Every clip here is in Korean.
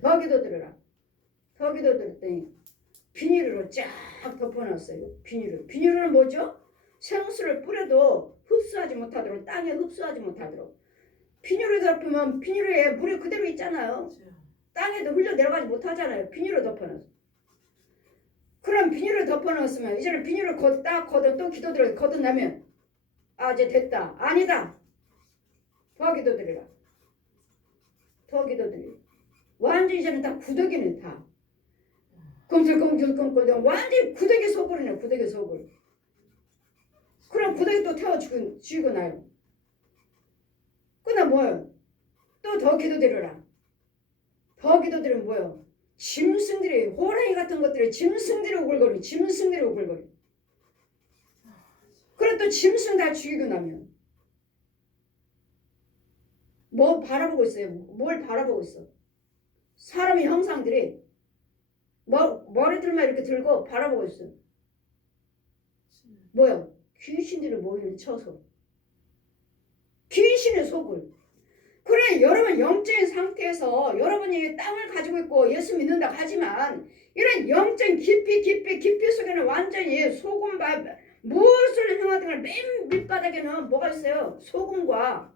더 기도드려라. 더 기도드렸더니 비닐으로 쫙 덮어놨어요. 비닐은 뭐죠? 생수를 뿌려도 흡수하지 못하도록, 땅에 흡수하지 못하도록. 비닐을 덮으면 비닐에 물이 그대로 있잖아요. 땅에도 흘러 내려가지 못하잖아요. 비닐을 덮어놨어. 그럼 비닐을 덮어놨으면 이제는 비닐을 딱 걷어 또 기도드려 걷어내면 아 이제 됐다. 아니다. 더 기도드리라. 더 기도드리라. 완전히 이제는 다 구더기는 다. 꿈틀꿈틀꿈틀 완전히 구더기 속을이네. 구더기 속을. 그럼 구더기 또 태워 죽이고 나요. 그다음 뭐예요? 또 더 기도드려라. 더 기도드리면 뭐예요? 짐승들이 호랑이 같은 것들이 짐승들이 오글거리. 그럼 또 짐승 다 죽이고 나면 뭐 바라보고 있어요? 뭘 바라보고 있어? 사람의 형상들이 머리들만 이렇게 들고 바라보고 있어. 뭐야? 귀신들이 모이를 쳐서 귀신의 속을. 그래 여러분 영적인 상태에서 여러분이 땅을 가지고 있고 예수 믿는다고 하지만 이런 영적 깊이 속에는 완전히 소금과 무엇을 행하든 맨 밑바닥에는 뭐가 있어요? 소금과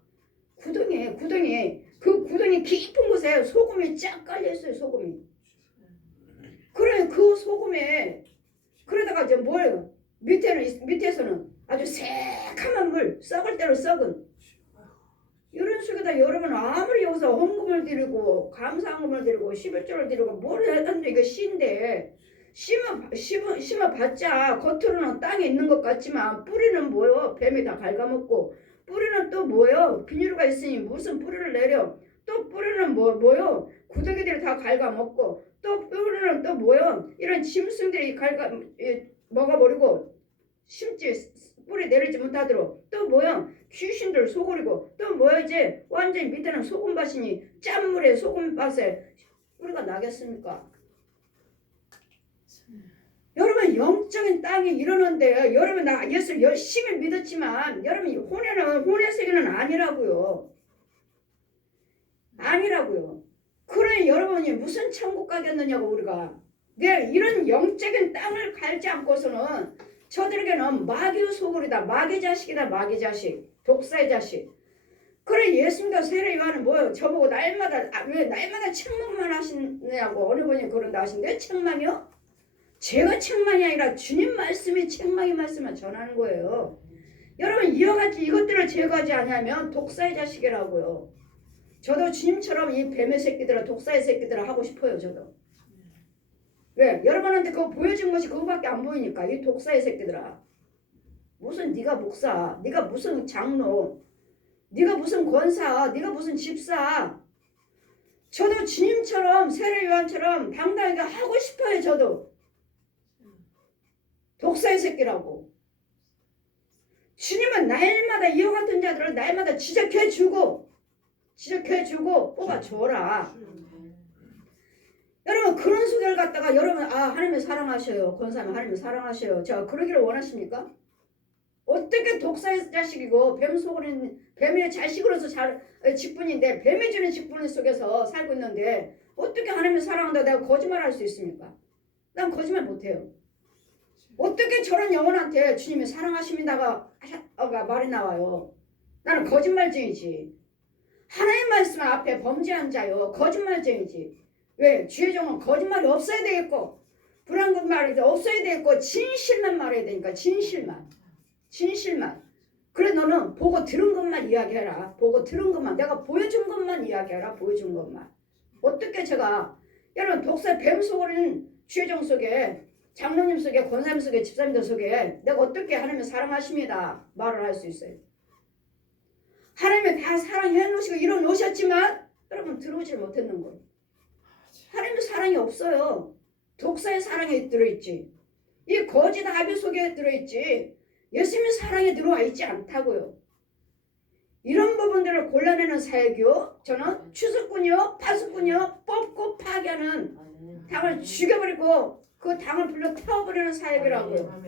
구덩이. 그 구덩이 깊은 곳에 소금이 쫙 깔려있어요. 소금이. 그래 그 소금에 그러다가 이제 뭐예요? 밑에서는 아주 새카만 물, 썩을 대로 썩은 이런 속에다 여러분 아무리 여기서 헌금을 드리고 감사헌금을 드리고 11조를 드리고 뭘 해도 이거 씨인데 심어봤자 겉으로는 땅에 있는 것 같지만 뿌리는 뭐요? 뱀이 다 갉아먹고 뿌리는 또 뭐요? 비닐가 있으니 무슨 뿌리를 내려 또 뿌리는 뭐요? 구더기들이 다 갉아먹고 또 뿌리는 또 뭐요? 이런 짐승들이 먹어버리고 심지 뿌리 내리지 못하도록 또 뭐야? 귀신들 속으리고 또 뭐야? 이제 완전히 밑에는 소금밭이니 짠물에 소금밭에 뿌리가 나겠습니까? 여러분 영적인 땅이 이러는데 여러분 나 예수를 열심히 믿었지만 여러분 혼의 세계는 아니라고요. 그래 여러분이 무슨 천국 가겠느냐고 우리가. 네, 이런 영적인 땅을 갈지 않고서는 저들에게는 마귀의 소굴이다. 마귀 자식이다. 마귀 자식. 독사의 자식. 그래 예수님과 세례 요한은 뭐예요? 저보고 날마다 왜 날마다 책망만 하시냐고 어느 분이 그런다 하신데 책망이요? 제가 책망이 아니라 주님 말씀이 책망의 말씀을 전하는 거예요. 여러분 이와같이 이것들을 제거하지 않으면 독사의 자식이라고요. 저도 주님처럼 이 뱀의 새끼들아 독사의 새끼들아 하고 싶어요. 저도. 왜? 여러분한테 그거 보여준 것이 그거밖에 안 보이니까 이 독사의 새끼들아. 무슨 네가 목사, 네가 무슨 장로, 네가 무슨 권사, 네가 무슨 집사. 저도 주님처럼 세례 요한처럼 당당하게 하고 싶어요. 저도. 독사의 새끼라고. 주님은 날마다 이와 같은 자들을 날마다 지적해주고 뽑아줘라. 여러분 그런 소개를 갖다가 여러분 하나님을 사랑하셔요. 권사님 하나님을 사랑하셔요. 자 그러기를 원하십니까? 어떻게 독사의 자식이고 뱀 속으로는 뱀의 자식으로서 직분인데 뱀이 주는 직분 속에서 살고 있는데 어떻게 하나님을 사랑한다고 내가 거짓말할 수 있습니까? 난 거짓말 못해요. 어떻게 저런 영혼한테 주님이 사랑하십니다가 말이 나와요. 나는 거짓말쟁이지. 하나님 말씀 앞에 범죄한 자요. 거짓말쟁이지. 왜? 주의 종은 거짓말이 없어야 되겠고 불안한 말이 없어야 되겠고 진실만 말해야 되니까 진실만. 그래 너는 보고 들은 것만 이야기해라. 보고 들은 것만 내가 보여준 것만 이야기해라. 보여준 것만. 어떻게 제가 여러분 독사 뱀 속에는 주의 종 속에 장로님 속에 권사님 속에 집사님들 속에 내가 어떻게 하나님을 사랑하십니다 말을 할 수 있어요. 하나님을 다 사랑해 놓으시고 이뤄 놓으셨지만 여러분 들어오질 못했는 거예요. 하나님의 사랑이 없어요. 독사의 사랑에 들어있지. 이 거짓 아비 속에 들어있지. 예수님의 사랑에 들어와 있지 않다고요. 이런 부분들을 골라내는 사역이요. 저는 추수꾼이요. 파수꾼이요. 뽑고 파괴하는 당을 죽여버리고 그 당을 불러 태워버리는 사역이라고요.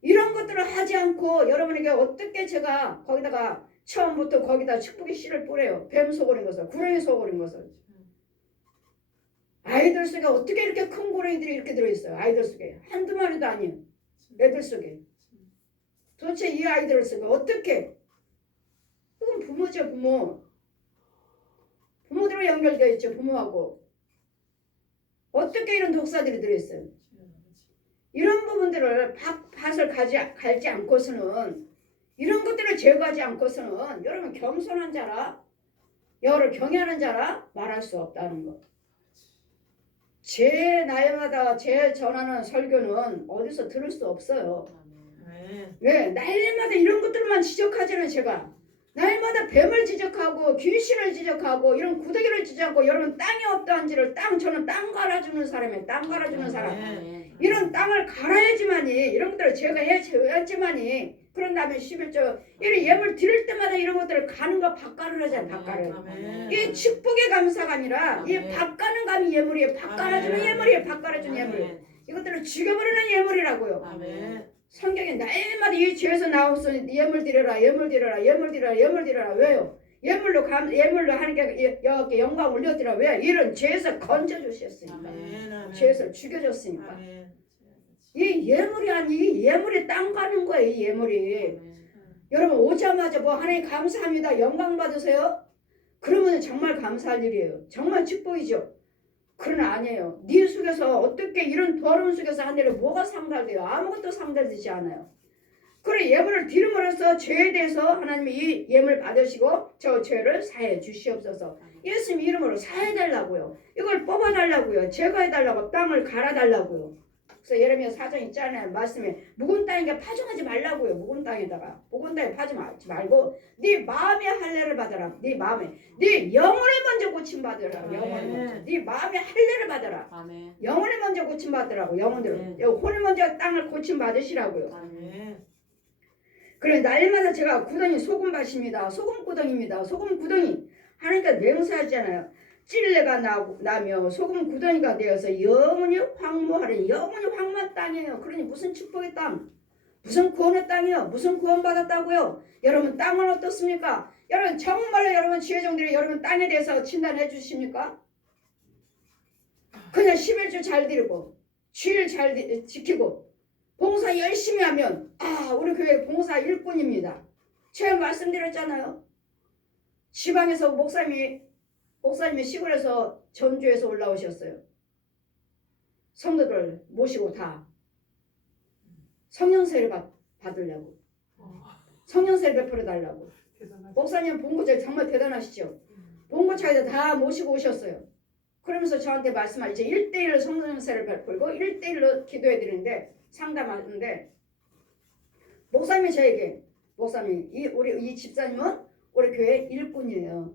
이런 것들을 하지 않고 여러분에게 어떻게 제가 거기다가 처음부터 거기다 축복의 씨를 뿌려요. 뱀 속으린 것을 구렁이 속으린 것을. 아이들 속에 어떻게 이렇게 큰 고랭이들이 이렇게 들어있어요. 아이들 속에 한두 마리도 아니에요. 애들 속에 도대체 이 아이들 속에 어떻게, 이건 부모죠. 부모들과 연결되어 있죠. 부모하고 어떻게 이런 독사들이 들어있어요. 이런 부분들을 밭을 갈지 않고서는, 이런 것들을 제거하지 않고서는 여러분 겸손한 자라, 여호를 경외하는 자라 말할 수 없다는 것. 제 나이마다 제 전하는 설교는 어디서 들을 수 없어요. 왜? 날마다 이런 것들만 지적하지는, 제가 날마다 뱀을 지적하고 귀신을 지적하고 이런 구더기를 지적하고, 여러분 땅이 어떠한지를, 저는 땅 갈아주는 사람이에요. 땅 갈아주는 사람. 이런 땅을 갈아야지만이, 이런 것들을 제가 해야지만이. 그런 다음에 11조 이런 예물 드릴 때마다 이런 것들을 가는 거 밭가를 하잖아요. 밭가를. 이 축복의 감사가 아니라 이 밭가는 감이 예물이에요. 밭갈아주는 예물이에요. 밭갈아주는 예물. 이것들을 죽여버리는 예물이라고요. 아멘. 성경에 날마다 이 죄에서 나와서 예물 드려라, 예물 드려라, 예물 드려라, 예물 드려라. 왜요? 예물로 하나님께 여호와께 영광 올려드려. 왜? 이런 죄에서 건져주셨으니까. 죄에서 죽여줬으니까. 이 예물이 아니, 예물이 땅 가는 거예요. 이 예물이. 여러분 오자마자 뭐 하나님 감사합니다, 영광 받으세요, 그러면 정말 감사할 일이에요. 정말 축복이죠. 그러나 아니에요. 네 속에서 어떻게 이런 더러운 속에서 한 일을 뭐가 상달돼요? 아무것도 상달되지 않아요. 그래 예물을 드림으로써 죄에 대해서 하나님이 이 예물 받으시고 저 죄를 사해 주시옵소서. 예수님 이름으로 사해달라고요. 이걸 뽑아달라고요. 제거해달라고, 땅을 갈아달라고요. 그래서 예레미야 4장 있잖아요. 말씀에 묵은 땅에 파종하지 말라고요. 묵은 땅에다가 묵은 땅에 파종하지 말고 네 마음의 할례를 받아라. 네 마음에, 네 영혼을 먼저 고침 받으라. 영혼을 먼저, 네 마음의 할례를 받아라. 아멘. 영혼을 먼저 고침 받으라고. 영혼들을 혼을 먼저 땅을 고침 받으시라고요. 아멘. 그래 날마다 제가 구덩이 소금밭입니다. 소금구덩이입니다. 소금구덩이 하니까 맹세하잖아요. 찔레가 나며 소금 구덩이가 되어서 영원히 황무하리니. 영원히 황무한 땅이에요. 그러니 무슨 축복의 땅, 무슨 구원의 땅이요, 무슨 구원 받았다고요. 여러분 땅은 어떻습니까? 여러분 정말로 여러분 지혜종들이 여러분 땅에 대해서 진단해 주십니까? 그냥 11주 잘 드리고 주일 잘 지키고 봉사 열심히 하면 우리 교회 봉사 일꾼입니다. 제가 말씀드렸잖아요. 지방에서 목사님이 시골에서 전주에서 올라오셨어요. 성도들 모시고 다 성령세를 받으려고, 성령세를 베풀어 달라고. 목사님 본고차 정말 대단하시죠. 본고차에다 다 모시고 오셨어요. 그러면서 저한테 말씀하시죠. 1대1로 성령세를 베풀고 1대1로 기도해 드리는데, 상담하는데 목사님이 저에게, 목사님 우리 이 집사님은 우리 교회 일꾼이에요.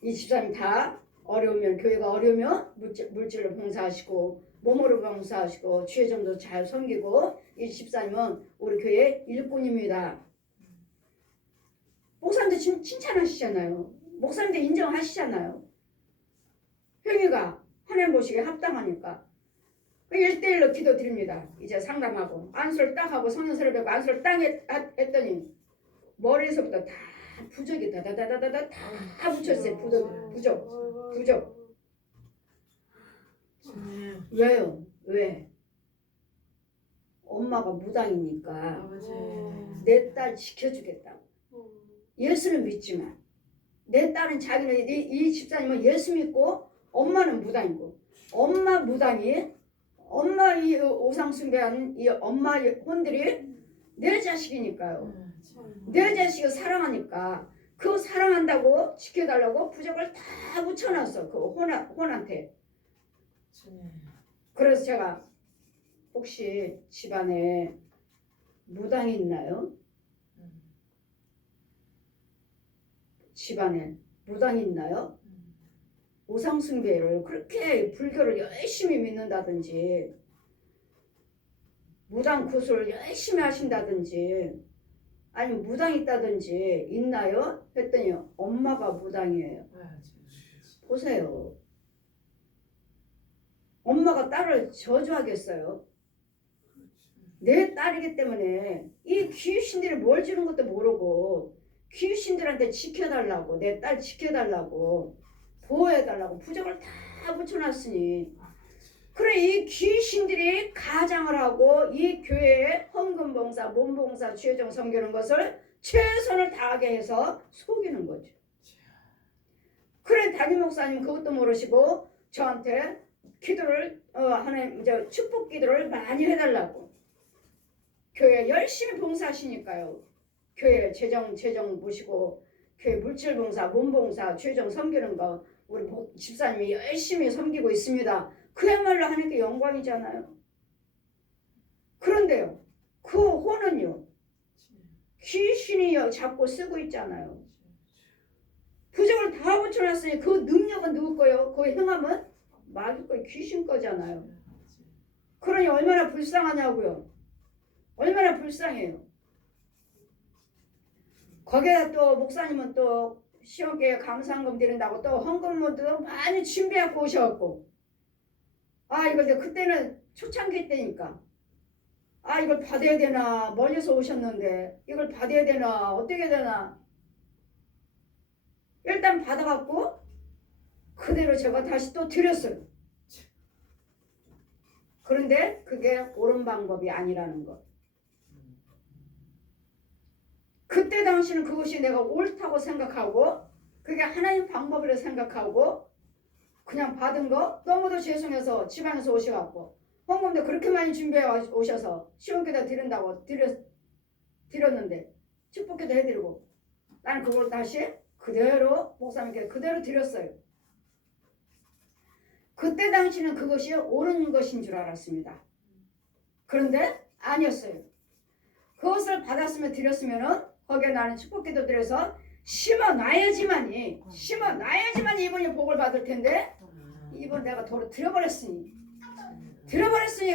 이 집사님 다 어려우면, 교회가 어려우면 물질로 봉사하시고 몸으로 봉사하시고 주의점도 잘 섬기고, 이 집사님은 우리 교회 일꾼입니다. 목사님도 칭찬하시잖아요. 목사님도 인정하시잖아요. 행위가 하나님 보시기에 합당하니까 1대1로 기도 드립니다. 이제 상담하고 안수를 딱 하고 성령세를 뵙고 안수를 딱 했더니 머리에서부터 다 부적이 다다다다다 다 붙였어요. 부적. 왜요? 왜? 엄마가 무당이니까 내 딸 지켜주겠다고. 예수는 믿지만 내 딸은 자기는 이 집사님은 예수 믿고 엄마는 무당이고, 엄마 무당이, 엄마 이 우상 숭배하는 이 엄마 혼들이 내 자식이니까요. 내 자식을 사랑하니까 그 사랑한다고 지켜달라고 부적을 다 붙여놨어. 그 혼한테. 그래서 제가 혹시 집안에 무당이 있나요? 집안에 무당이 있나요? 우상숭배를 그렇게 불교를 열심히 믿는다든지 무당 구슬을 열심히 하신다든지 아니면 무당이 있다든지 있나요? 했더니 엄마가 무당이에요. 보세요. 엄마가 딸을 저주하겠어요? 내 딸이기 때문에 이 귀신들이 뭘 주는 것도 모르고 귀신들한테 지켜달라고, 내 딸 지켜달라고, 보호해달라고 부적을 다 다 붙여놨으니 그래 이 귀신들이 가장을 하고 이 교회에 헌금봉사, 몸봉사, 주여정 섬기는 것을 최선을 다하게 해서 속이는 거죠. 그래 담임 목사님 그것도 모르시고 저한테 기도를 하나님 축복 기도를 많이 해달라고. 교회 열심히 봉사하시니까요. 교회 재정 보시고 교회 물질 봉사, 몸 봉사, 주여정 섬기는 거 우리 집사님이 열심히 섬기고 있습니다. 그야말로 하나님께 영광이잖아요. 그런데요, 그 혼은요, 귀신이 자꾸 쓰고 있잖아요. 부적을 다 붙여놨으니 그 능력은 누구 거요? 그 행함은 마귀 거, 귀신 거잖아요. 그러니 얼마나 불쌍하냐고요. 얼마나 불쌍해요. 거기다 또 목사님은 또 시험교회 감사헌금 드린다고 또 헌금도 많이 준비하고 오셔갖고 이걸 그때는 초창기 때니까 이걸 받아야 되나 멀리서 오셨는데 이걸 받아야 되나 어떻게 되나 일단 받아갖고 그대로 제가 다시 또 드렸어요. 그런데 그게 옳은 방법이 아니라는 것. 그때 당시는 그것이 내가 옳다고 생각하고 그게 하나님 방법이라 생각하고 그냥 받은 거 너무도 죄송해서 지방에서 오셔갖고 헌금도 그렇게 많이 준비해 오셔서 시원기도 드린다고 드렸는데 축복기도 해드리고 나는 그걸 다시 그대로 목사님께 그대로 드렸어요. 그때 당시는 그것이 옳은 것인 줄 알았습니다. 그런데 아니었어요. 그것을 받았으면 드렸으면은 거기에 나는 축복기도 드려서 심어놔야지만이 이분이 복을 받을 텐데 이번 내가 도로 들여버렸으니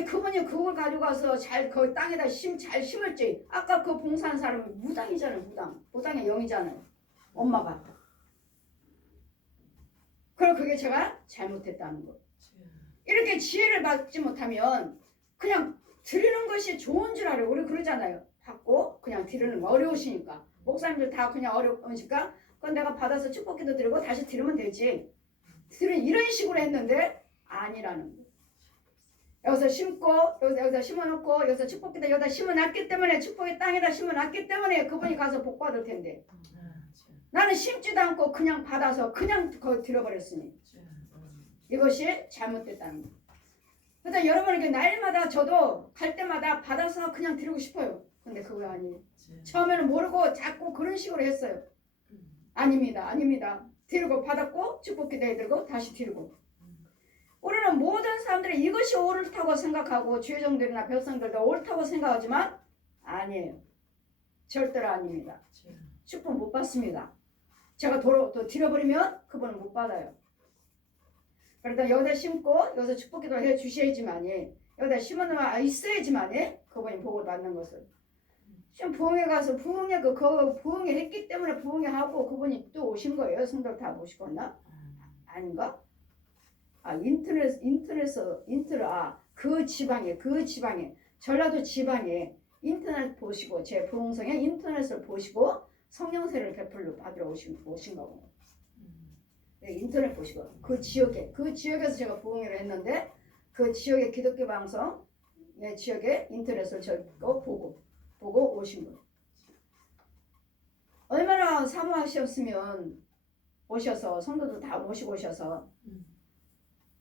그분이 그걸 가져가서 잘 그 땅에다 잘 심을지. 아까 그 봉사한 사람은 무당이잖아요. 무당의 영이잖아요. 엄마가. 그럼 그게 제가 잘못했다는 거. 이렇게 지혜를 받지 못하면 그냥 드리는 것이 좋은 줄 알아요. 우리 그러잖아요. 받고 그냥 드리는 거 어려우시니까. 목사님들 다 그냥 어려우니까 그건 내가 받아서 축복기도 드리고 다시 드리면 되지. 이런 식으로 했는데 아니라는 거. 여기서 심고 여기다 심어놓고 여기서 축복기도 여기다 심어놨기 때문에 축복의 땅에다 심어놨기 때문에 그분이 가서 복 받을 텐데 나는 심지도 않고 그냥 받아서 그냥 거기 들어버렸으니 이것이 잘못됐다는 거. 그래서 여러분에게 날마다 저도 갈 때마다 받아서 그냥 드리고 싶어요. 근데 그거 아니에요. 처음에는 모르고 자꾸 그런 식으로 했어요. 아닙니다. 드리고 받았고 축복기도 해드리고 다시 드리고. 우리는 모든 사람들이 이것이 옳다고 생각하고 주여정들이나 백성들도 옳다고 생각하지만 아니에요. 절대로 아닙니다. 축복 못 받습니다. 제가 또 드려버리면 그분은 못 받아요. 그러니까 여기다 심고 여기서 축복기도 해주셔야지만이 여기다 심어놓아 있어야지만이 그분이 복을 받는 것을. 지금 부흥회 가서 부흥회 부흥회 했기 때문에 부흥회 하고 그분이 또 오신 거예요. 성도를 다 모시거나 아닌가? 그 지방에 전라도 지방에 인터넷 보시고 제 부흥성의 인터넷을 보시고 성령세를 받으러 오신 거고. 네, 인터넷 보시고 그 지역에서 제가 부흥회를 했는데 그 지역의 기독교 방송 지역에 인터넷을 보고 오신 거예요. 얼마나 사모하셨으면 오셔서 성도들 다 모시고 오셔서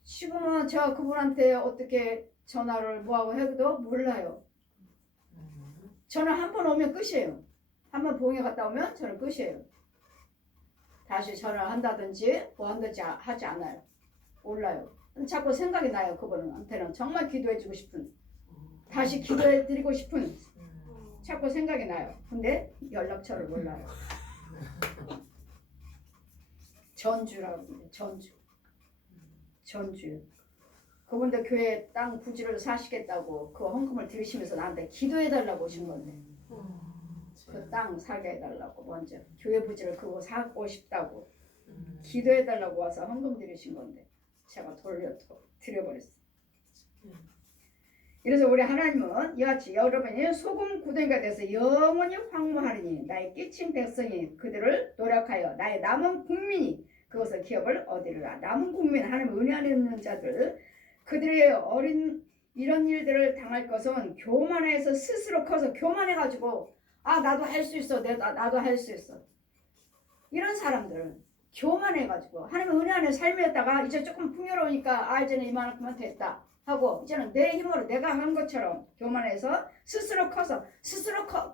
지금은 제가 그분한테 어떻게 전화를 뭐하고 해도 몰라요. 저는 한 번 오면 끝이에요. 한 번 부흥회 갔다 오면 저는 끝이에요. 다시 전화를 한다든지 뭐 한다든지 하지 않아요. 몰라요. 자꾸 생각이 나요. 그분한테는 정말 기도해주고 싶은 다시 기도해드리고 싶은 자꾸 생각이 나요. 근데 연락처를 몰라요. 전주라고 합니다. 전주. 그분들 교회 땅 부지를 사시겠다고 그 헌금을 들으시면서 나한테 기도해달라고 오신 건데 그 땅 사게 해달라고 먼저 교회 부지를 그거 사고 싶다고 기도해달라고 와서 헌금 드리신 건데 제가 드려버렸어요. 그래서 우리 하나님은 이같이 여러분이 소금 구덩이가 돼서 영원히 황무하리니 나의 끼친 백성이 그들을 노력하여 나의 남은 국민이 그것을 기업을 얻으리라. 남은 국민 하나님 은혜 안에 있는 자들 그들의 어린 이런 일들을 당할 것은 교만해서 스스로 커서 교만해가지고 아 나도 할 수 있어 나도 할 수 있어 이런 사람들은 교만해가지고 하나님 은혜 안에 삶이었다가 이제 조금 풍요로우니까 아 이제는 이만큼만 됐다 하고 이제는 내 힘으로 내가 한 것처럼 교만해서 스스로 커서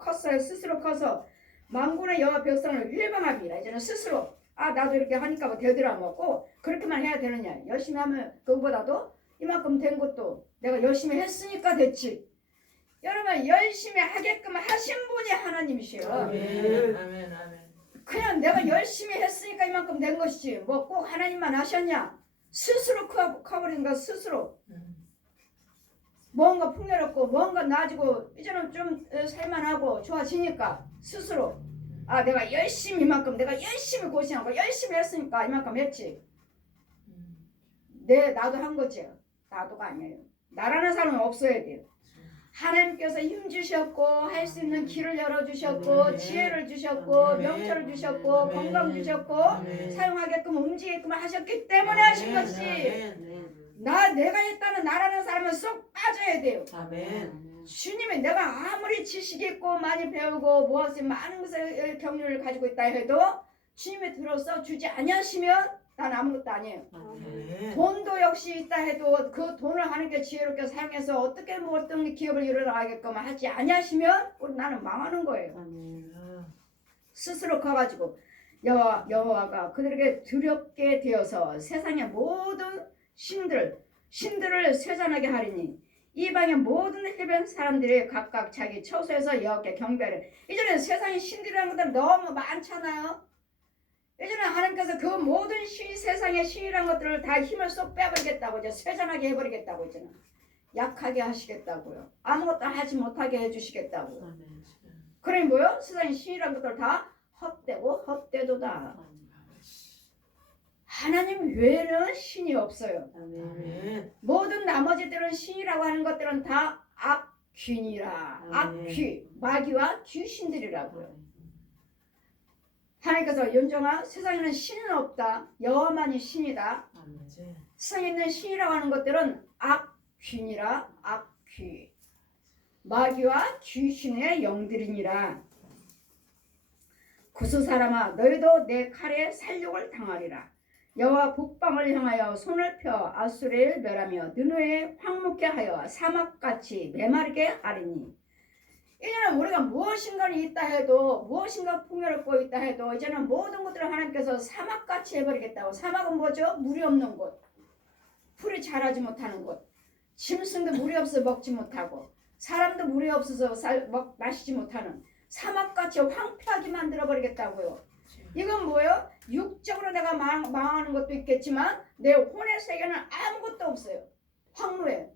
컸어요. 스스로 커서 만군의 여호와 백성을 회방하리라. 이제는 스스로 아 나도 이렇게 하니까 뭐 되더라 먹고 그렇게만 해야 되느냐. 열심히 하면 그거보다도 이만큼 된 것도 내가 열심히 했으니까 됐지. 여러분 열심히 하게끔 하신 분이 하나님이시여. 아멘. 아멘. 아멘. 그냥 내가 열심히 했으니까 이만큼 된 것이지 뭐 꼭 하나님만 하셨냐. 스스로 커버린 거 스스로. 뭔가 풍요롭고 뭔가 나아지고 이제는 좀 살만하고 좋아지니까 스스로 아 내가 열심히 이만큼 내가 열심히 고생하고 열심히 했으니까 이만큼 했지. 나도 한 거지. 나도가 아니에요. 나라는 사람은 없어야 돼요. 하나님께서 힘 주셨고 할 수 있는 길을 열어주셨고 지혜를 주셨고 명철을 주셨고 건강 주셨고 사용하게끔 움직이게끔 하셨기 때문에 하신 것이지. 내가 했다는 나라는 사람은 쏙 빠져야 돼요. 아멘. 주님이 내가 아무리 지식이 있고 많이 배우고 무엇이 많은 것의 경륜을 가지고 있다 해도 주님이 들어서 주지 아니하시면 난 아무것도 아니에요. 아멘. 돈도 역시 있다 해도 그 돈을 하나님께 지혜롭게 사용해서 어떻게 뭐 어떤 기업을 이뤄나가게끔 하지 아니하시면 나는 망하는 거예요. 스스로 커가지고 여호와가 그들에게 두렵게 되어서 세상의 모든 신들을 쇠잔하게 하리니 이방의 모든 해변 사람들이 각각 자기 처소에서 여호와께 경배를. 이제는 세상에 신들이라는 것들 너무 많잖아요. 이제는 하나님께서 그 모든 세상의 신이라는 것들을 다 힘을 쏙 빼버리겠다고 이제 쇠잔하게 해버리겠다고 이제는 약하게 하시겠다고요. 아무것도 하지 못하게 해주시겠다고. 그러니 뭐요? 세상의 신이라는 것들 다 헛되고 헛되도다. 하나님 외에는 신이 없어요. 아멘. 모든 나머지들은 신이라고 하는 것들은 다 악귀니라. 악귀, 마귀와 귀신들이라고요. 하나님께서 윤정아 세상에는 신은 없다. 여호와만이 신이다. 세상에 있는 신이라고 하는 것들은 악귀니라. 악귀, 마귀와 귀신의 영들이니라. 구스 사람아 너희도 내 칼에 살육을 당하리라. 여호와 북방을 향하여 손을 펴 아수르를 멸하며 느누에 황무케 하여 사막같이 메마르게 하리니. 이제는 우리가 무엇인가 있다 해도 무엇인가 풍요롭고 있다 해도 이제는 모든 것들을 하나님께서 사막같이 해버리겠다고. 사막은 뭐죠? 물이 없는 곳, 풀이 자라지 못하는 곳, 짐승도 물이 없어서 먹지 못하고 사람도 물이 없어서 마시지 못하는 사막같이 황폐하게 만들어버리겠다고요. 이건 뭐예요? 육적으로 내가 망하는 것도 있겠지만 내 혼의 세계는 아무것도 없어요. 황무해.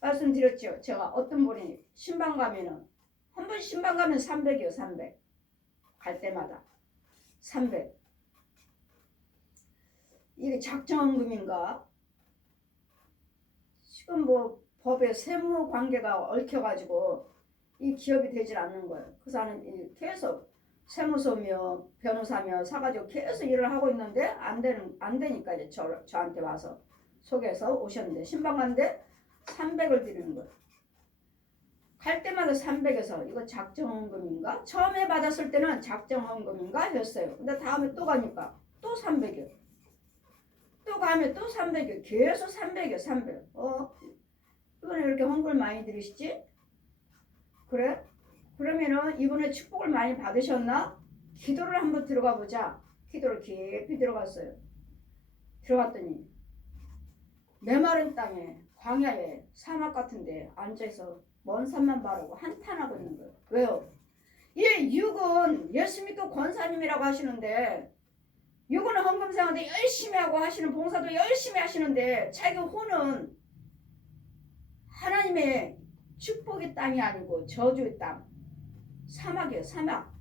말씀드렸죠. 제가 어떤 분이 신방 가면은 한 번 신방 가면 300이요. 300. 갈 때마다 300. 이게 작정금인가? 지금 뭐 법에 세무 관계가 얽혀가지고 이 기업이 되질 않는 거예요. 그 사람은 계속 세무서며 변호사며 사가지고 계속 일을 하고 있는데 안 되니까 이제 저한테 와서 속에서 오셨는데 신방 갔는데 300을 드리는 거예요. 갈 때마다 300에서 이거 작정금인가? 처음에 받았을 때는 작정금인가 했어요. 근데 다음에 또 가니까 또 300이요. 또 가면 또 300이요. 계속 300이요. 300. 이번에 이렇게 헌금을 많이 드리시지? 그래? 그러면은 이번에 축복을 많이 받으셨나? 기도를 한번 들어가 보자. 기도를 깊이 들어갔어요. 들어갔더니 메마른 땅에 광야에 사막 같은데 앉아서 먼 산만 바라고 한탄하고 있는 거예요. 왜요? 이 육은 예수 믿고 권사님이라고 하시는데 육은 헌금생활도 열심히 하고 하시는 봉사도 열심히 하시는데 자기 혼은 하나님의 축복의 땅이 아니고 저주의 땅. 사막이에요. 사막.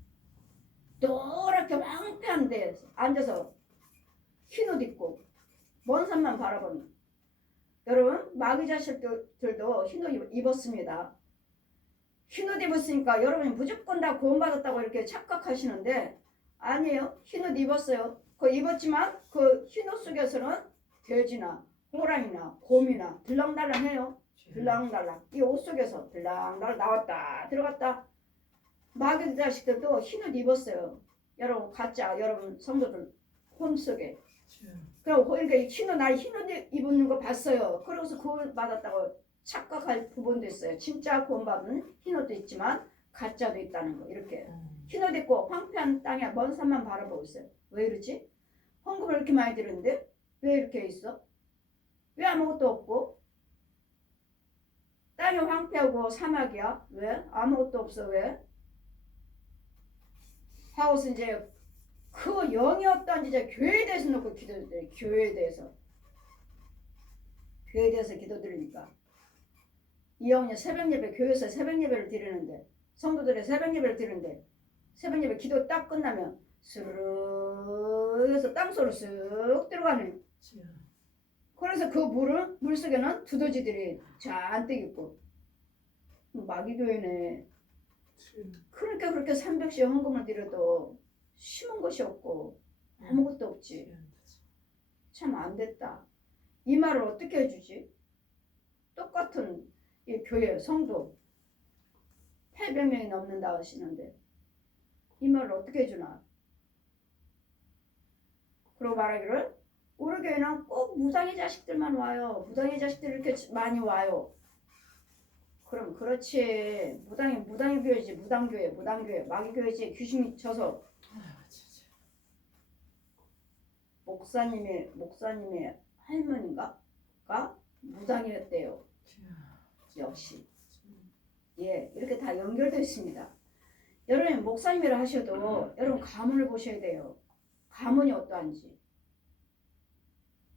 노랗게 황폐한 데 앉아서 흰옷 입고 먼 산만 바라보는. 여러분 마귀 자식들도 흰옷 입었습니다. 흰옷 입었으니까 여러분이 무조건 다 구원받았다고 이렇게 착각하시는데 아니에요. 흰 옷 입었어요. 그 입었지만 그 흰 옷 속에서는 돼지나 호랑이나 곰이나 들랑달랑해요. 들랑달랑. 이 옷 속에서 들랑달랑 나왔다 들어갔다. 마귀 자식들도 흰 옷 입었어요. 여러분 가짜 여러분 성도들 혼 속에. 그럼 그러니까 흰 옷 날 흰 옷 입는 거 봤어요. 그러고서 구원 받았다고 착각할 부분도 있어요. 진짜 구원받은 흰 옷도 있지만 가짜도 있다는 거 이렇게. 흰 옷 입고 황폐한 땅에 먼 산만 바라보고 있어요. 왜 이러지? 헌금을 이렇게 많이 드렸는데 왜 이렇게 있어? 왜 아무것도 없고? 땅이 황폐하고 사막이야. 왜? 아무것도 없어. 왜? 하고서 이제 그 영이 어떤지 이제 교회에 대해서 놓고 기도드려요. 교회에 대해서. 교회에 대해서 기도드리니까 이 영이 새벽 예배 교회에서 새벽 예배를 드리는데 성도들의 새벽 예배를 드리는데 새벽 예배 기도 딱 끝나면 스르르 해서 땅속으로 쓱 들어가는. 그래서 그 물 속에는 두더지들이 잔뜩 있고 마귀 교회네. 그러니까 그렇게 300씩 헌금을 드려도 심은 것이 없고 아무것도 없지. 참 안 됐다. 이 말을 어떻게 해주지? 똑같은 이 교회 성도 800명이 넘는다 하시는데 이 말을 어떻게 해주나? 그러고 말하기를 우리 교회는 꼭 무당의 자식들만 와요. 무당의 자식들이 이렇게 많이 와요. 그럼 그렇지. 무당의 교회지. 무당교회 마귀 교회지. 귀신이 쳐서 목사님의 할머니가 무당이었대요. 역시. 예, 이렇게 다 연결되어 있습니다. 여러분 목사님이라 하셔도 여러분 가문을 보셔야 돼요. 가문이 어떠한지.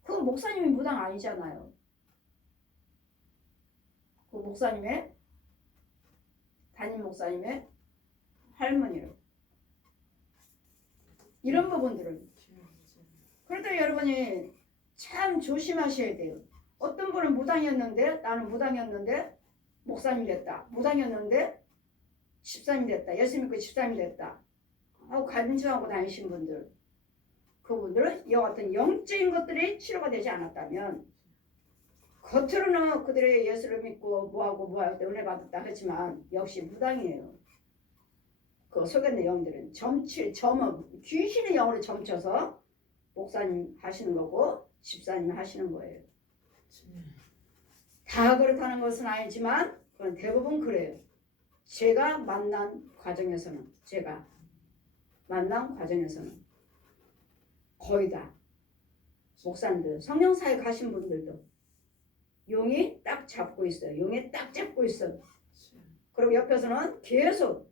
그 목사님이 무당 아니잖아요. 그 목사님의 담임 목사님의 할머니를 이런 부분들을 그래도 여러분이 참 조심하셔야 돼요. 어떤 분은 무당이었는데 나는 무당이었는데 목사님 됐다. 무당이었는데 집사님 됐다. 예수 믿고 집사님 됐다. 하고 간증하고 다니신 분들 그분들은 이와 같은 영적인 것들이 치료가 되지 않았다면 겉으로는 그들의 예수를 믿고 뭐하고 은혜 받았다 하지만 역시 무당이에요. 그 속에 있는 영들은 귀신의 영으로 점쳐서 목사님 하시는 거고 집사님 하시는 거예요. 다 그렇다는 것은 아니지만 그건 대부분 그래요. 제가 만난 과정에서는 거의 다 목사님들 성령사에 가신 분들도 용이 딱 잡고 있어요. 용이 딱 잡고 있어요. 그리고 옆에서는 계속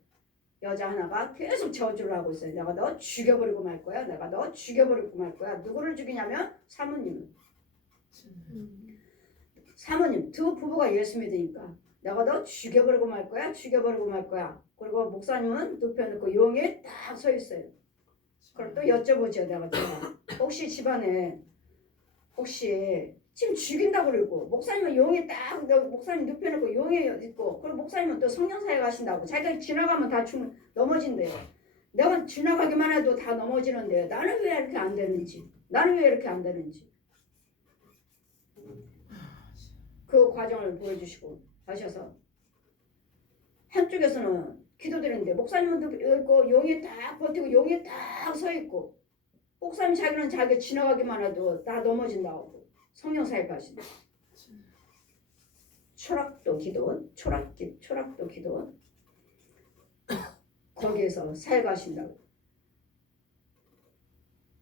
여자 하나가 계속 저주를 하고 있어요. 내가 너 죽여버리고 말 거야. 내가 너 죽여버리고 말 거야. 누구를 죽이냐면 사모님을. 사모님 두 부부가 예수 믿으니까 내가 너 죽여버리고 말 거야. 죽여버리고 말 거야. 그리고 목사님은 눕혀놓고 용이 딱 서 있어요. 그럼 또 여쭤보죠. 내가 혹시 집안에 지금 죽인다고 그러고 목사님은 용이 딱 목사님 눕혀놓고 용이 있고 그리고 목사님은 또 성령사에 가신다고 자기가 지나가면 다 넘어진대요. 내가 지나가기만 해도 다 넘어지는데 나는 왜 이렇게 안 되는지 그 과정을 보여주시고 하셔서 한쪽에서는 기도드리는데 목사님은 있고 용이 딱 버티고 용이 딱 서 있고 목사님 자기는 자기 지나가기만 해도 다 넘어진다고 성령사에 가신다. 초락도 기도원 거기에서 사에 가신다고.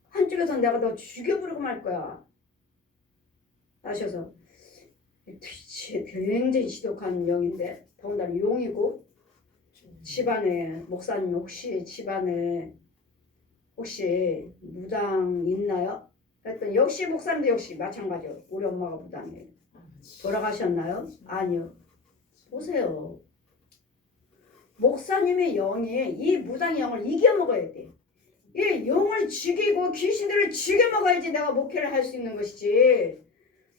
한쪽에서 내가 너 죽여버리고 말 거야 하셔서 도대체 굉장히 지독한 영인데 더군다나 용이고 집안에 목사님 혹시 무당 있나요? 그랬더니 역시 목사님도 역시 마찬가지요. 우리 엄마가 무당이에요. 돌아가셨나요? 아니요. 보세요. 목사님의 영이 이 무당의 영을 이겨먹어야 돼. 이 영을 죽이고 귀신들을 죽여먹어야지 내가 목회를 할 수 있는 것이지.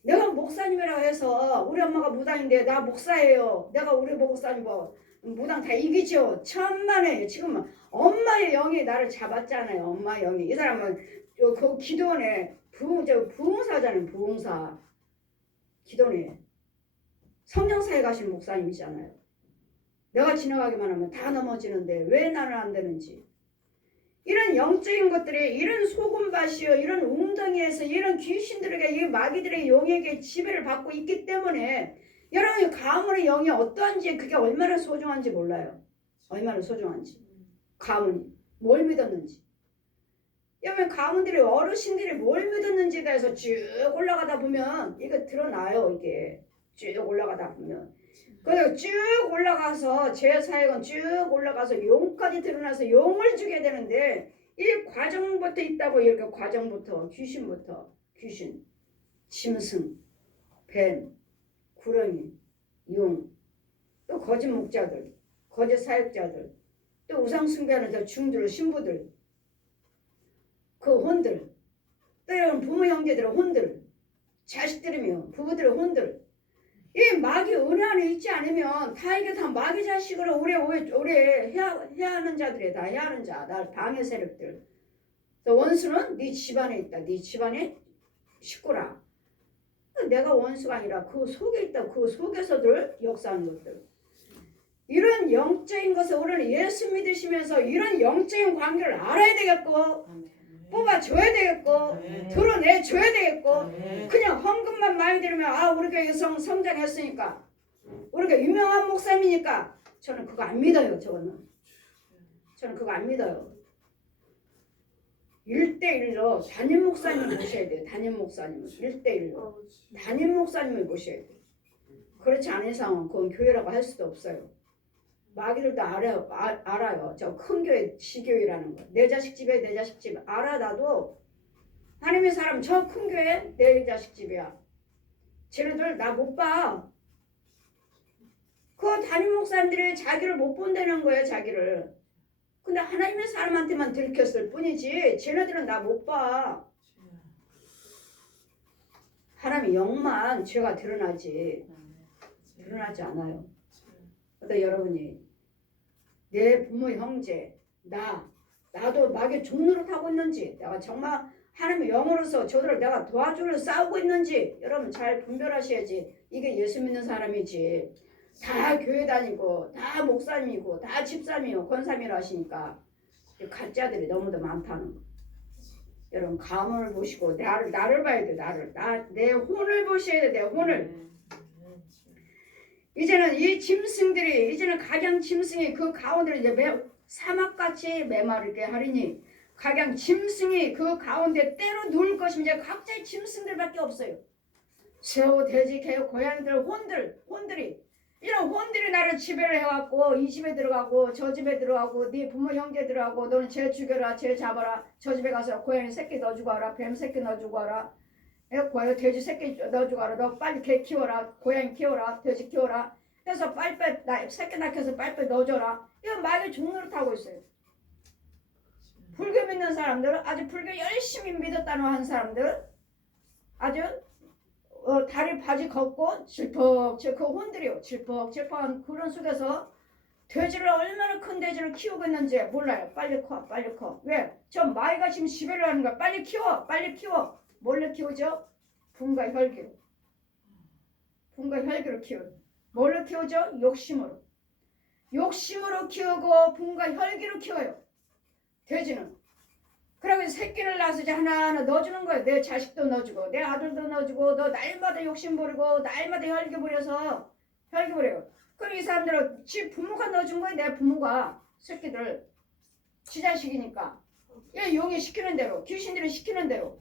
내가 목사님이라고 해서 우리 엄마가 무당인데 나 목사예요. 내가 우리 목사님 무당 다 이기죠. 천만에 지금 엄마의 영이 나를 잡았잖아요. 엄마의 영이. 이 사람은 그 기도원에 부흥사잖아요. 부흥사. 기도원에 성령사에 가신 목사님이잖아요. 내가 지나가기만 하면 다 넘어지는데 왜 나는 안 되는지. 이런 영적인 것들이 이런 소금밭이요, 이런 웅덩이에서 이런 귀신들에게, 이 마귀들의 영에게 지배를 받고 있기 때문에 여러분이 가문의 영이 어떠한지, 그게 얼마나 소중한지 몰라요. 얼마나 소중한지. 가문이 뭘 믿었는지. 여러분 가문들이, 어르신들이 뭘 믿었는지에 대해서 쭉 올라가다 보면 이거 드러나요. 이게 쭉 올라가다 보면. 그래서 쭉 올라가서 제 사역은 쭉 올라가서 용까지 드러나서 용을 주게 되는데, 이 과정부터 있다고. 이렇게 과정부터, 귀신부터, 귀신, 짐승, 뱀, 구렁이, 용, 또 거짓 목자들, 거짓 사역자들, 또 우상 숭배하는 저 중들, 신부들, 그 혼들, 또 이런 부모 형제들의 혼들, 자식들이며 부부들의 혼들, 이 마귀 은혜 안에 있지 않으면 다 이게 다 마귀 자식으로 오래 해하는 자들이 다 해하는 자, 나 방해 세력들. 원수는 네 집안에 있다. 네 집안에 식구라. 내가 원수가 아니라 그 속에 있다. 그 속에서들 역사하는 것들. 이런 영적인 것을 우리는 예수 믿으시면서 이런 영적인 관계를 알아야 되겠고, 뽑아줘야 되겠고, 드러내줘야 되겠고, 그냥 헌금만 많이 들으면 우리 교회 성장했으니까, 우리가 유명한 목사님이니까, 저는 그거 안 믿어요. 저는 그거 안 믿어요. 1대1로 담임 목사님을 모셔야 돼요. 담임 목사님을 1대1로 담임 목사님을 모셔야 돼요. 그렇지 않은 이상은 그건 교회라고 할 수도 없어요. 마귀들도 알아요. 저 큰 교회 지교회라는 거. 내 자식 집에 내 자식 집 알아. 나도 하나님의 사람 저 큰 교회 내 자식 집이야. 쟤네들 나 못 봐. 그 담임 목사님들이 자기를 못 본다는 거예요. 자기를. 근데 하나님의 사람한테만 들켰을 뿐이지 쟤네들은 나 못 봐. 하나님의 영만 죄가 드러나지 않아요. 근데 여러분이 내 부모 형제 나도 마귀 종로를 타고 있는지, 내가 정말 하나님의 영으로서 저들을 내가 도와주려 싸우고 있는지 여러분 잘 분별하셔야지. 이게 예수 믿는 사람이지. 다 교회 다니고 다 목사님이고 다 집사님이고 권사님이라 하시니까 가짜들이 너무도 많다는 거. 여러분 가문을 보시고 나를 봐야 돼. 내 혼을 보셔야 돼. 내 혼을. 이제는 이 짐승들이, 이제는 각양 짐승이 그 가운데를 이제 사막같이 메마르게 하리니, 각양 짐승이 그 가운데 때로 누울 것이면 이제 각자의 짐승들밖에 없어요. 새우, 돼지, 개, 고양이들, 혼들이 이런 혼들이 나를 지배를 해갖고 이 집에 들어가고 저 집에 들어가고 네 부모 형제들하고 너는 쟤 죽여라, 쟤 잡아라, 저 집에 가서 고양이 새끼 넣어주고 와라, 뱀 새끼 넣어주고 와라, 돼지 새끼 넣어주고 와라, 너 빨리 개 키워라, 고양이 키워라, 돼지 키워라, 그래서 빨리 새끼 낳혀서 빨리 넣어줘라. 이건 마귀 종로를 타고 있어요. 불교 믿는 사람들은, 아주 불교 열심히 믿었다는 한 사람들은 아주 다리 바지 걷고 질퍽질퍽, 그 혼들이요, 질퍽질퍽한 그런 속에서 돼지를, 얼마나 큰 돼지를 키우고 있는지 몰라요. 빨리 커. 왜? 저 마귀가 지금 지배를 하는 거야. 빨리 키워. 뭘로 키우죠? 분과 혈기로 키워요. 뭘로 키우죠? 욕심으로 키우고 분과 혈기로 키워요. 돼지는. 그러면 새끼를 낳아서 이제 하나하나 넣어주는 거예요. 내 자식도 넣어주고 내 아들도 넣어주고, 너 날마다 욕심 부리고 날마다 혈기 부려요. 그럼 이 사람들은 지 부모가 넣어준 거예요. 내 부모가 새끼들 지 자식이니까. 얘 용이 시키는 대로, 귀신들이 시키는 대로.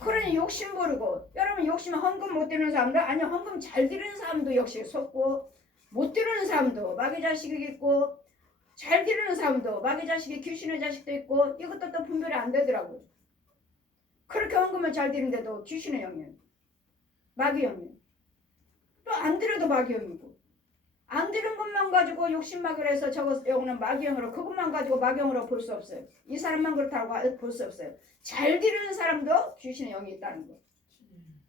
그러니 욕심 부리고. 여러분 욕심 헌금 못 드리는 사람들, 아니 헌금 잘 드리는 사람도 역시 속고, 못 드리는 사람도 마귀 자식이 있고, 잘 기르는 사람도 마귀 자식이 귀신의 자식도 있고, 이것도 또 분별이 안 되더라고요. 그렇게 헌금을 잘 드리는데도 귀신의 영이에요. 마귀 영이에요. 또 안 드려도 마귀 영이고, 안 드린 것만 가지고 욕심마귀로 해서 저거 영은 마귀 영으로, 그것만 가지고 마귀 영으로 볼 수 없어요. 이 사람만 그렇다고 볼 수 없어요. 잘 드리는 사람도 귀신의 영이 있다는 거.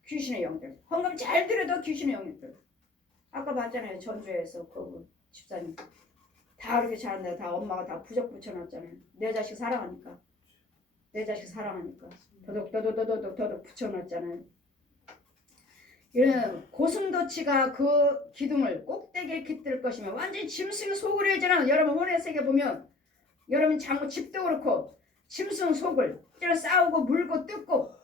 귀신의 영들. 헌금 잘 드려도 귀신의 영이 있어요. 아까 봤잖아요. 전주에서 그 집사님. 다 그렇게 잘한다. 다 엄마가 다 부적 붙여놨잖아요. 내 자식 사랑하니까. 내 자식 사랑하니까. 더덕 붙여놨잖아요. 이런 고슴도치가 그 기둥을 꼭대기에 깃들 것이면 완전히 짐승 속을 해잖아. 여러분 혼의 세계 보면 여러분 장구 집도 그렇고 짐승 속을 싸우고 물고 뜯고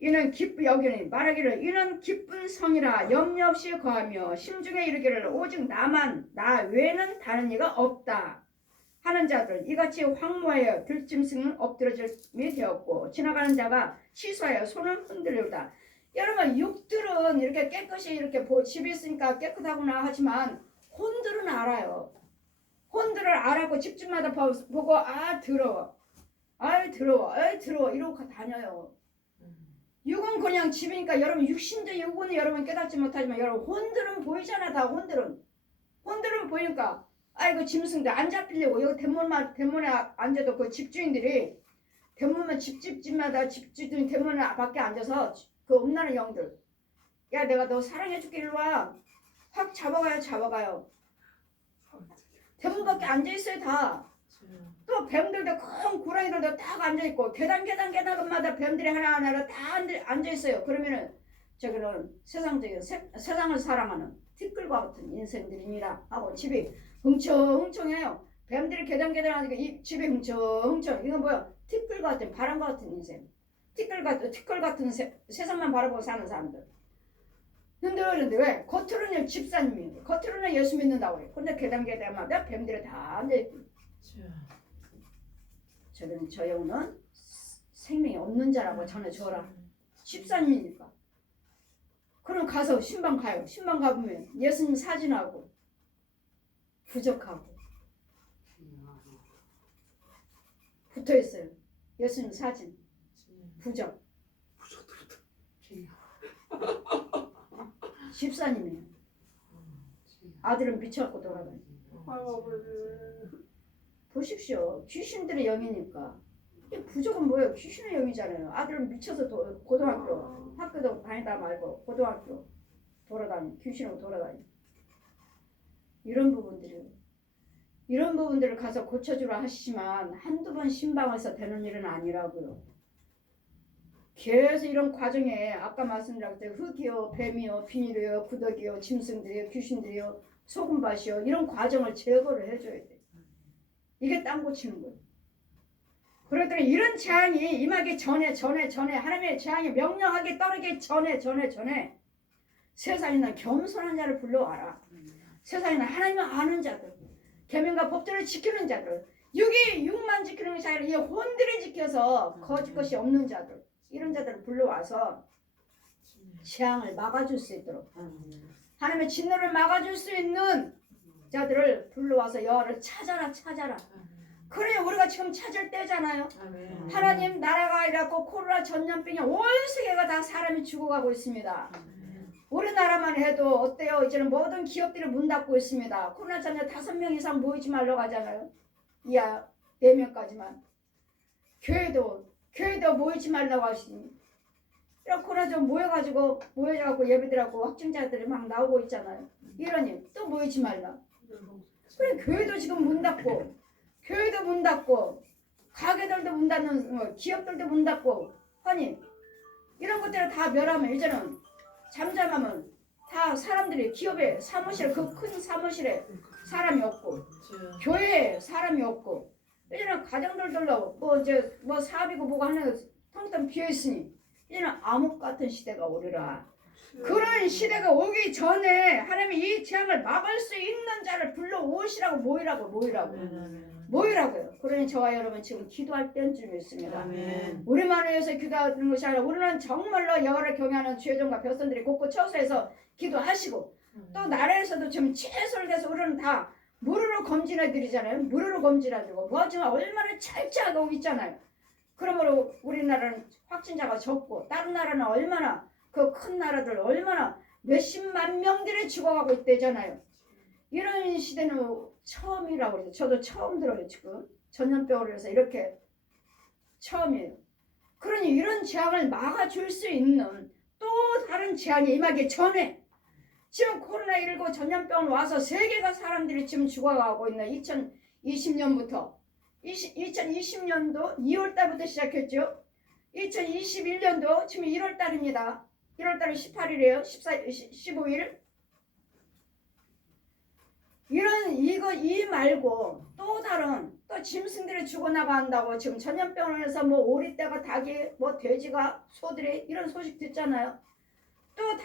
이는 여기는 말하기를 이는 기쁜 성이라 염려 없이 거하며 심중에 이르기를 오직 나만 나 외에는 다른 이가 없다 하는 자들 이같이 황무하여 들짐승은 엎드러짐이 되었고 지나가는 자가 취소하여 손을 흔들리다. 여러분 육들은 이렇게 깨끗이 이렇게 집에 있으니까 깨끗하구나 하지만 혼들은 알아요. 혼들을 알았고 집집마다 보고 아 더러워 이러고 다녀요. 육은 그냥 집이니까 여러분 육신도 육은 여러분 깨닫지 못하지만 여러분 혼들은 보이잖아. 다 혼들은 보이니까 아이고 짐승들 안 잡히려고 여기 대문에 앉아도 그 집주인들이 대문만 집마다 집주인 대문 밖에 앉아서 그 음란한 영들 야 내가 너 사랑해줄게 일로 와 확 잡아가요. 대문 밖에 앉아있어요 다. 또 뱀들도 큰 고라니들도 딱 앉아있고 계단마다 뱀들이 하나하나 다 앉아있어요. 그러면은 저기는 세상을 사랑하는 티끌과 같은 인생들입니다 하고 집이 흥청흥청해요. 뱀들이 계단 하니까 이 집이 흥청흥청. 이건 뭐야? 티끌 같은 바람과 같은 인생. 티끌 같은 세상만 바라보고 사는 사람들. 근데 왜? 겉으로는 집사님이에요. 겉으로는 예수 믿는다고 그래. 근데 계단마다 뱀들이 다 앉아있고. 저는 저 영은 생명이 없는 자라고 전해줘라. 집사님이니까. 그럼 가서 신방 가요. 신방 가보면 예수님 사진하고 부적하고 붙어있어요. 예수님 사진 부적. 집사님이에요. 아들은 미쳐갖고 돌아다니고. 보십시오. 귀신들의 영이니까. 부족은 뭐예요? 귀신의 영이잖아요. 아들은 미쳐서 고등학교 학교도 다니다 말고 고등학교 귀신으로 돌아다니. 이런 부분들을 가서 고쳐주라 하시지만 한두 번 신방에서 되는 일은 아니라고요. 계속 이런 과정에 아까 말씀드렸듯이 흙이요, 뱀이요, 비닐이요, 구더기요, 짐승들이요, 귀신들이요, 소금밭이요 이런 과정을 제거를 해줘야 돼. 이게 땅 고치는 거예요. 그러더니 이런 재앙이 임하기 전에 하나님의 재앙이 명령하게 떠르기 전에 세상에 있는 겸손한 자를 불러와라. 세상에 있는 하나님을 아는 자들, 계명과 법도를 지키는 자들, 육만 지키는 것이 아니라 이 혼들이 지켜서 거짓 것이 없는 자들, 이런 자들을 불러와서 재앙을 막아줄 수 있도록 하나님의 진노를 막아줄 수 있는 자들을 불러와서 여호와를 찾아라. 그래 우리가 지금 찾을 때잖아요. 하나님 나라가 이라고 코로나 전염병이 온 세계가 다 사람이 죽어가고 있습니다. 우리나라만 해도 어때요? 이제는 모든 기업들이 문 닫고 있습니다. 코로나 전염 5명 이상 모이지 말라고 하잖아요. 이하 4명까지만. 교회도 모이지 말라고 하시니. 이런 코로나 좀 모여가지고 예배들하고 확진자들이 막 나오고 있잖아요. 이러니 또 모이지 말라. 그래 교회도 지금 문 닫고 가게들도 문 닫는 기업들도 문 닫고 하니 이런 것들을 다 멸하면 이제는 잠잠하면 다 사람들이 기업에 사무실 그 큰 사무실에 사람이 없고 교회에 사람이 없고 이제는 가정들도 뭐 사업이고 뭐고 하는 텅텅 비어 있으니 이제는 암흑 같은 시대가 오리라. 그런 시대가 오기 전에 하나님이 이 재앙을 막을 수 있는 자를 불러 오시라고 모이라고요. 그러니 저와 여러분 지금 기도할 때인 줄 믿습니다. 우리만 위해서 기도하는 것이 아니라 우리는 정말로 여호와를 경외하는 죄종과 백성들이 곳곳 처소해서 기도하시고 또 나라에서도 지금 최선을 다해서 우리는 다 무료로 검진해 드리잖아요. 무료로 검진해 드리고 뭐지만 얼마나 철저하고 있잖아요. 그러므로 우리나라는 확진자가 적고 다른 나라는 얼마나 그 큰 나라들 얼마나 몇십만 명들이 죽어가고 있대잖아요. 이런 시대는 처음이라고 그래요. 저도 처음 들어요. 지금 전염병으로 해서 이렇게 처음이에요. 그러니 이런 재앙을 막아줄 수 있는 또 다른 재앙이 임하기 전에 지금 코로나19 전염병 와서 세계가 사람들이 지금 죽어가고 있는 2020년부터 2020년도 2월 달부터 시작했죠. 2021년도 지금 1월 달입니다. 1월 달은 18일이에요. 15일. 이 말고 또 다른 또 짐승들이 죽어나간다고 지금 전염병을 해서 뭐 오리떼가 닭이 뭐 돼지가 소들이 이런 소식 듣잖아요. 또 다른